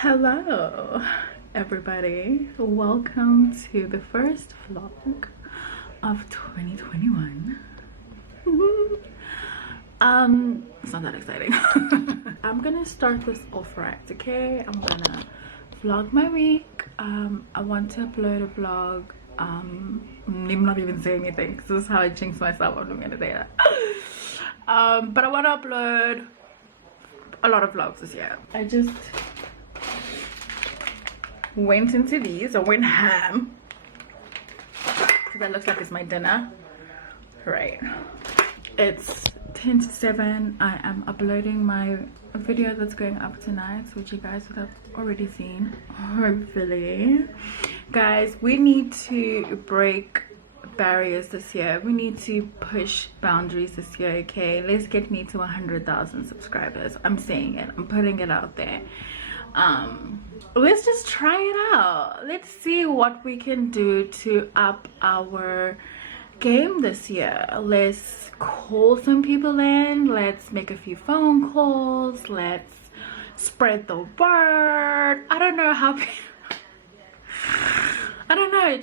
Hello everybody, welcome to the first vlog of 2021. It's not that exciting. I'm gonna start this off right, okay? I'm gonna vlog my week. I want to upload a vlog. I'm not even saying anything because this is how I jinx myself. I'm gonna say that. But I want to upload a lot of vlogs this year. I just went into these. I went ham because that looks like it's my dinner. Right, it's 10 to 7. I am uploading my video that's going up tonight, which you guys would have already seen, hopefully. Guys, we need to break barriers this year. We need to push boundaries this year, okay? Let's get me to 100,000 subscribers. I'm saying it, I'm putting it out there. Let's just try it out. Let's see what we can do to up our game this year. Let's call some people in, let's make a few phone calls, let's spread the word. I don't know how I don't know,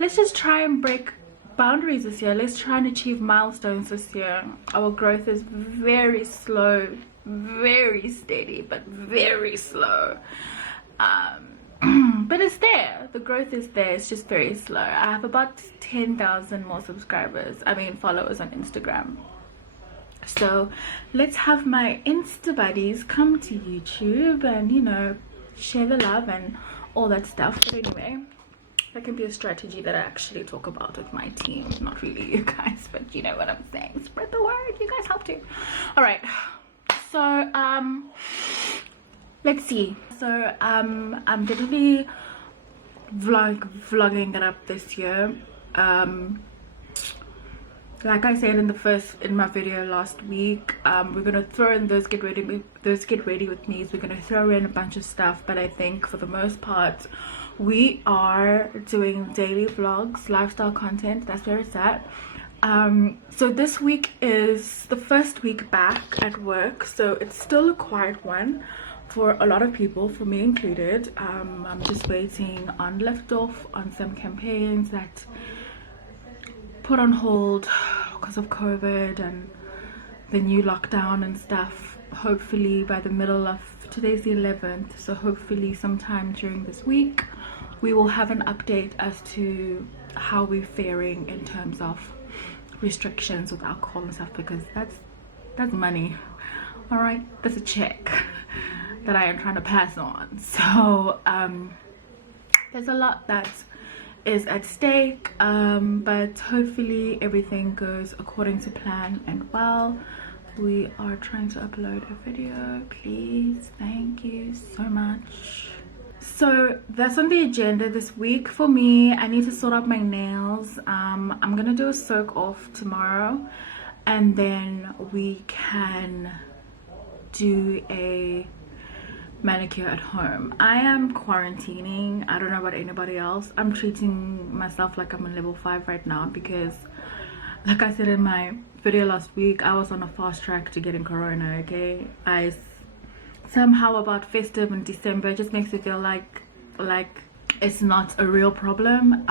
let's just try and break boundaries this year. Let's try and achieve milestones this year. Our growth is very slow, very steady, but very slow. But it's there. The growth is there. It's just very slow. I have about 10,000 more subscribers, followers on Instagram. So let's have my Insta buddies come to YouTube and, you know, share the love and all that stuff. But anyway, that can be a strategy that I actually talk about with my team. Not really you guys, but you know what I'm saying. Spread the word. You guys help too. All right. So let's see. So I'm definitely vlogging it up this year. Like I said in my video last week, we're gonna throw in those get ready with me's. We're gonna throw in a bunch of stuff, but I think for the most part we are doing daily vlogs, lifestyle content. That's where it's at. So this week is the first week back at work, so it's still a quiet one for a lot of people, for me included. I'm just waiting on liftoff on some campaigns that put on hold because of COVID and the new lockdown and stuff. Hopefully by the middle of, today's the 11th, so hopefully sometime during this week we will have an update as to how we're faring in terms of restrictions with alcohol and stuff, because that's money. All right, that's a check that I am trying to pass on. So there's a lot that is at stake, but hopefully everything goes according to plan and well. We are trying to upload a video, please. Thank you so much. So that's on the agenda this week for me. I need to sort out my nails. I'm gonna do a soak off tomorrow, and then we can do a manicure at home. I am quarantining. I don't know about anybody else. I'm treating myself like I'm on level 5 right now because, like I said in my video last week, I was on a fast track to getting corona, okay? I somehow about festive in December just makes me feel like it's not a real problem.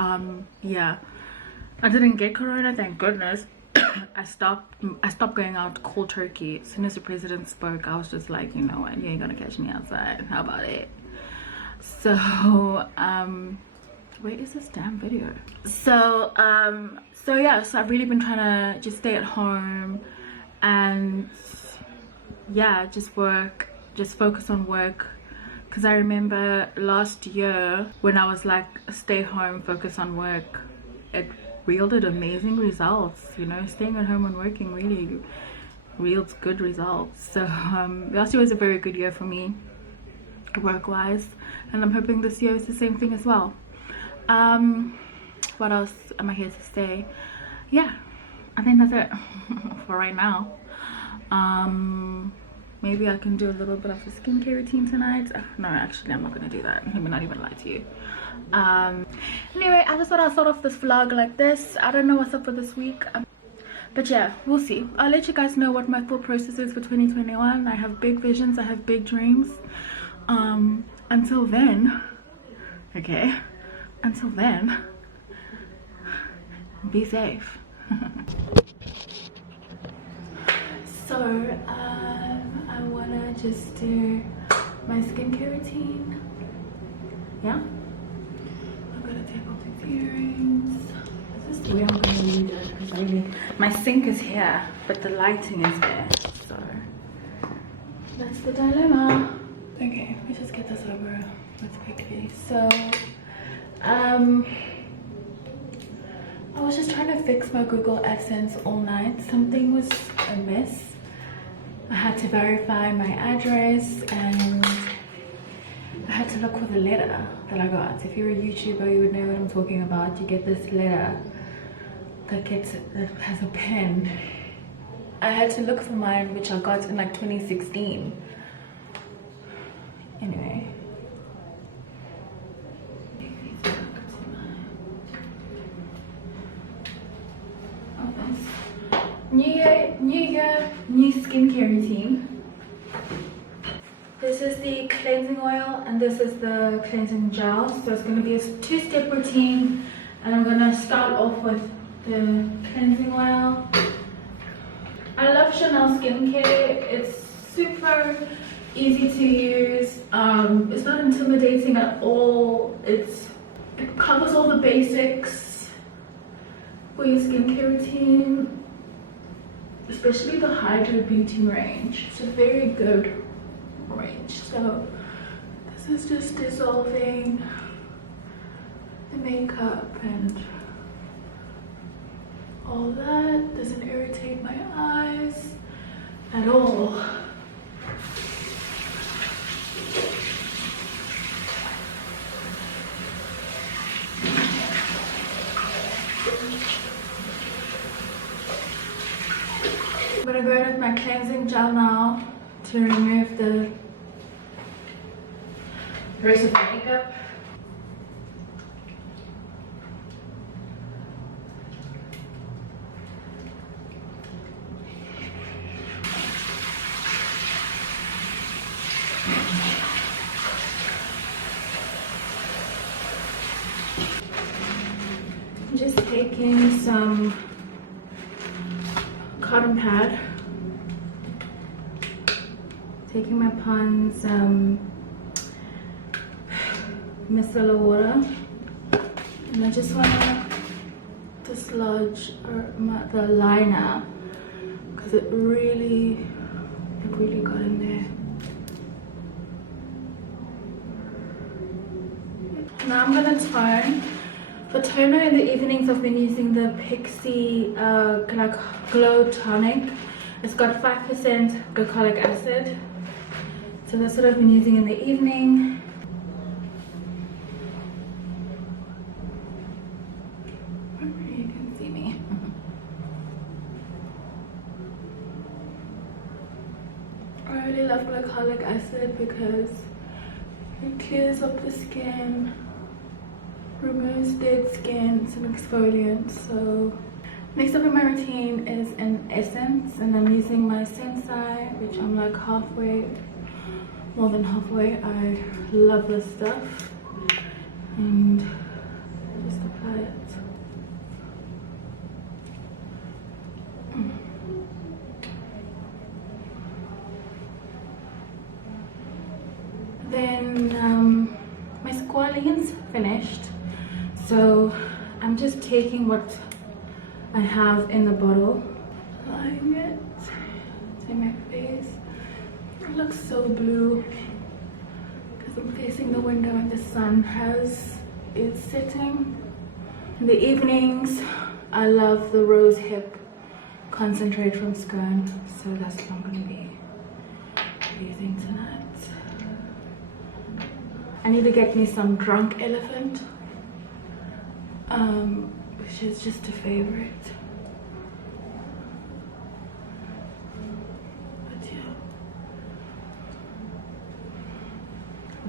Yeah, I didn't get corona, thank goodness. I stopped going out cold turkey. As soon as the president spoke, I was just like, you know what, you ain't gonna catch me outside. How about it? So where is this damn video? So yeah, so I've really been trying to just stay at home and yeah, just work, just focus on work, because I remember last year when I was like stay home, focus on work, it yielded amazing results. You know, staying at home and working really yields good results. So last year was a very good year for me work wise, and I'm hoping this year is the same thing as well. What else am I here to say? Yeah, I think that's it for right now. Maybe I can do a little bit of a skincare routine tonight. No, actually I'm not gonna do that. Let me not even lie to you. Anyway, I just thought I'd start off this vlog like this. I don't know what's up for this week, but yeah, we'll see. I'll let you guys know what my thought process is for 2021. I have big visions, I have big dreams, until then, okay, until then, be safe. So I wanna just do my skincare routine. Yeah, I'm gonna take off these earrings. This is the way I'm gonna leave it, because really my sink is here but the lighting is there, so that's the dilemma. Okay, let's just get this over with quickly. So I was just trying to fix my Google AdSense all night. Something was amiss. I had to verify my address and I had to look for the letter that I got. If you're a YouTuber, you would know what I'm talking about. You get this letter that has a pen. I had to look for mine, which I got in like 2016. Anyway. New year, new skincare routine. This is the cleansing oil and this is the cleansing gel. So it's going to be a two-step routine, and I'm going to start off with the cleansing oil. I love Chanel skincare. It's super easy to use. It's not intimidating at all. It covers all the basics for your skincare routine. Especially the Hydra Beauty range. It's a very good range. So this is just dissolving the makeup and all that. Doesn't irritate my eyes at all. I'm gonna go in with my cleansing gel now to remove the rest of the makeup. I'm just taking some cotton pad, taking my Pond's micellar water, and I just want to dislodge the liner because it really got in there. Now I'm gonna tone. For toner in the evenings, I've been using the Pixie like Glow Tonic. It's got 5% glycolic acid. So that's what I've been using in the evening. You can see me. I really love glycolic acid because it clears up the skin, removes dead skin, some exfoliant. So next up in my routine is an essence, and I'm using my Sensei, which I'm like halfway, more than halfway. I love this stuff, and just apply it. Then my squalene's finished, so I'm just taking what I have in the bottle, applying it to my face. It looks so blue because I'm facing the window and the sun is setting. In the evenings, I love the rose hip concentrate from Scone, so that's what I'm going to be using tonight. I need to get me some Drunk Elephant, which is just a favorite. But yeah,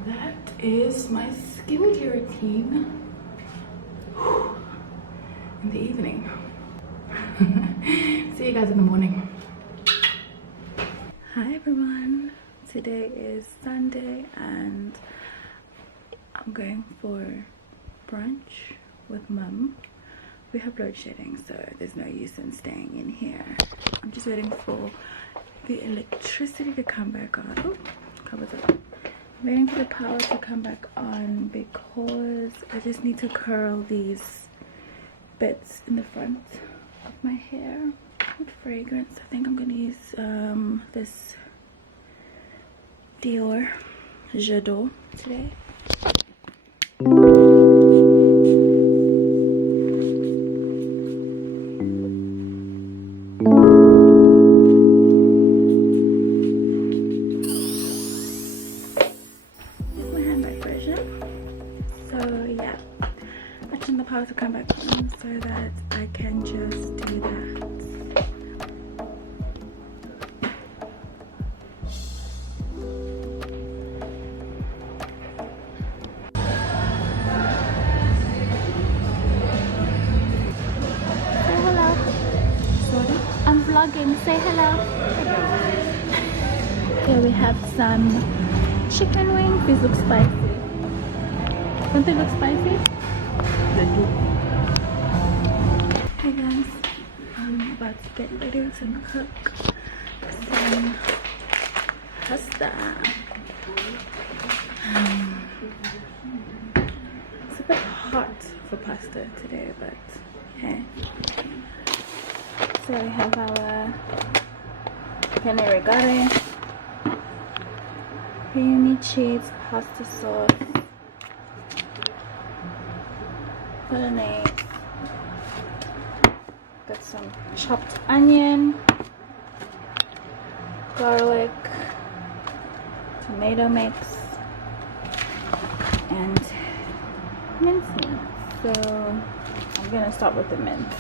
that is my skincare routine in the evening. See you guys in the morning. Hi everyone, today is Sunday and I'm going for brunch with mum. We have load shedding, so there's no use in staying in here. I'm just waiting for the electricity to come back on. Oh, covers it. I'm waiting for the power to come back on because I just need to curl these bits in the front of my hair with fragrance. I think I'm gonna use this Dior Jadot today. To come back on so that I can just do that. Say hello. Sorry? I'm vlogging. Say hello. Here we have some chicken wings. These look spicy. Don't they look spicy? Hey guys, I'm about to get ready to cook some pasta. It's a bit hot for pasta today, but hey. So we have our penne rigare, peony cheese, pasta sauce, bolognese. Got some chopped onion, garlic, tomato mix, and mincemeat. So I'm gonna start with the mince.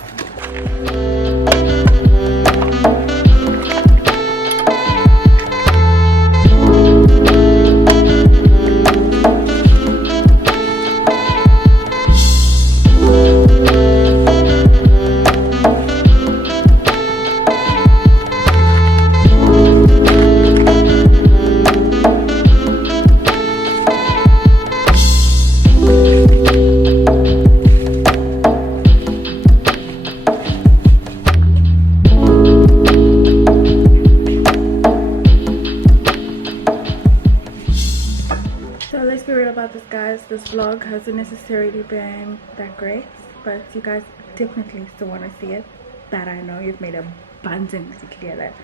This vlog hasn't necessarily been that great, but you guys definitely still want to see it. That I know. You've made abundantly clear that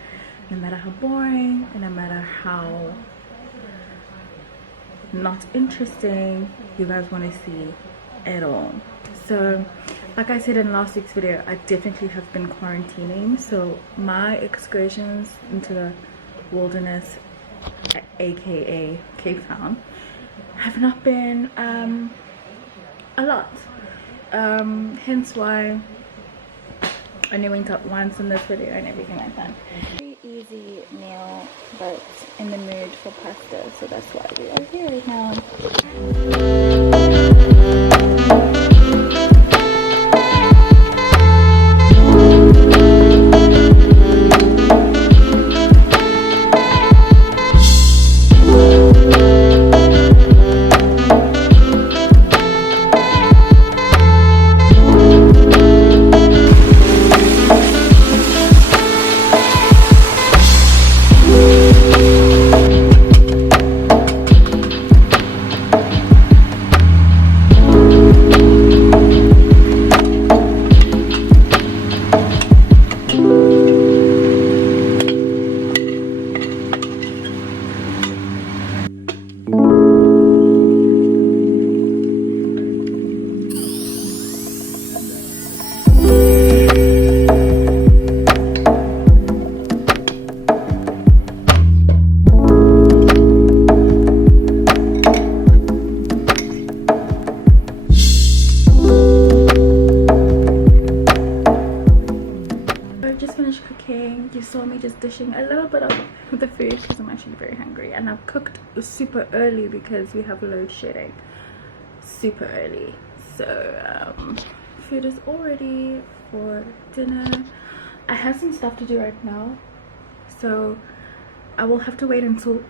no matter how boring and no matter how not interesting you guys want to see at all. So like I said in last week's video, I definitely have been quarantining, so my excursions into the wilderness, aka Cape Town, have not been a lot, hence why I only went up once in this video and everything like that. Very easy meal, but in the mood for pasta, so that's why we are here right now. You saw me just dishing a little bit of the food because I'm actually very hungry, and I've cooked super early because we have load shedding super early. So food is all ready for dinner. I have some stuff to do right now, so I will have to wait until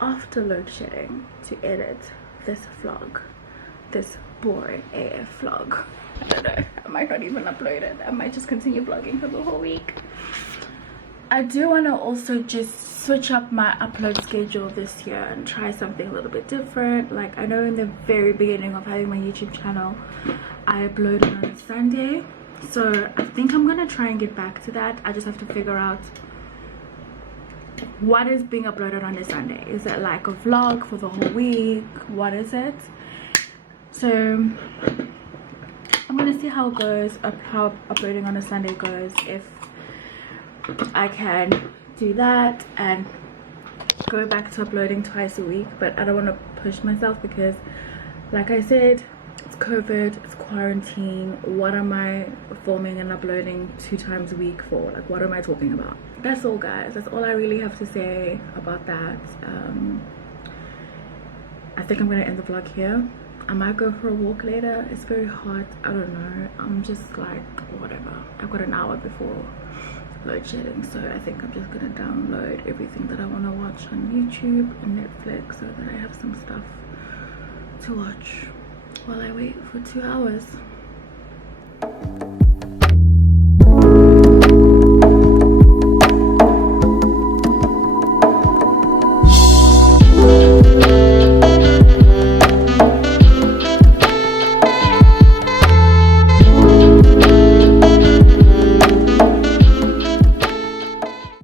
after load shedding to edit this vlog. this boring AF vlog. I don't know, I might not even upload it. I might just continue vlogging for the whole week. I do want to also just switch up my upload schedule this year and try something a little bit different. Like, I know in the very beginning of having my YouTube channel, I uploaded on a Sunday. So I think I'm gonna try and get back to that. I just have to figure out what is being uploaded on a Sunday. Is it like a vlog for the whole week? What is it? So I'm gonna see how it goes, how uploading on a Sunday goes, if I can do that and go back to uploading twice a week. But I don't want to push myself because, like I said, it's COVID, it's quarantine. What am I filming and uploading 2 times a week for? Like, what am I talking about? That's all, guys. That's all I really have to say about that. I think I'm gonna end the vlog here. I might go for a walk later. It's very hot, I don't know. I'm just like, whatever. I've got an hour before load shedding, so I think I'm just gonna download everything that I want to watch on YouTube and Netflix so that I have some stuff to watch while I wait for 2 hours.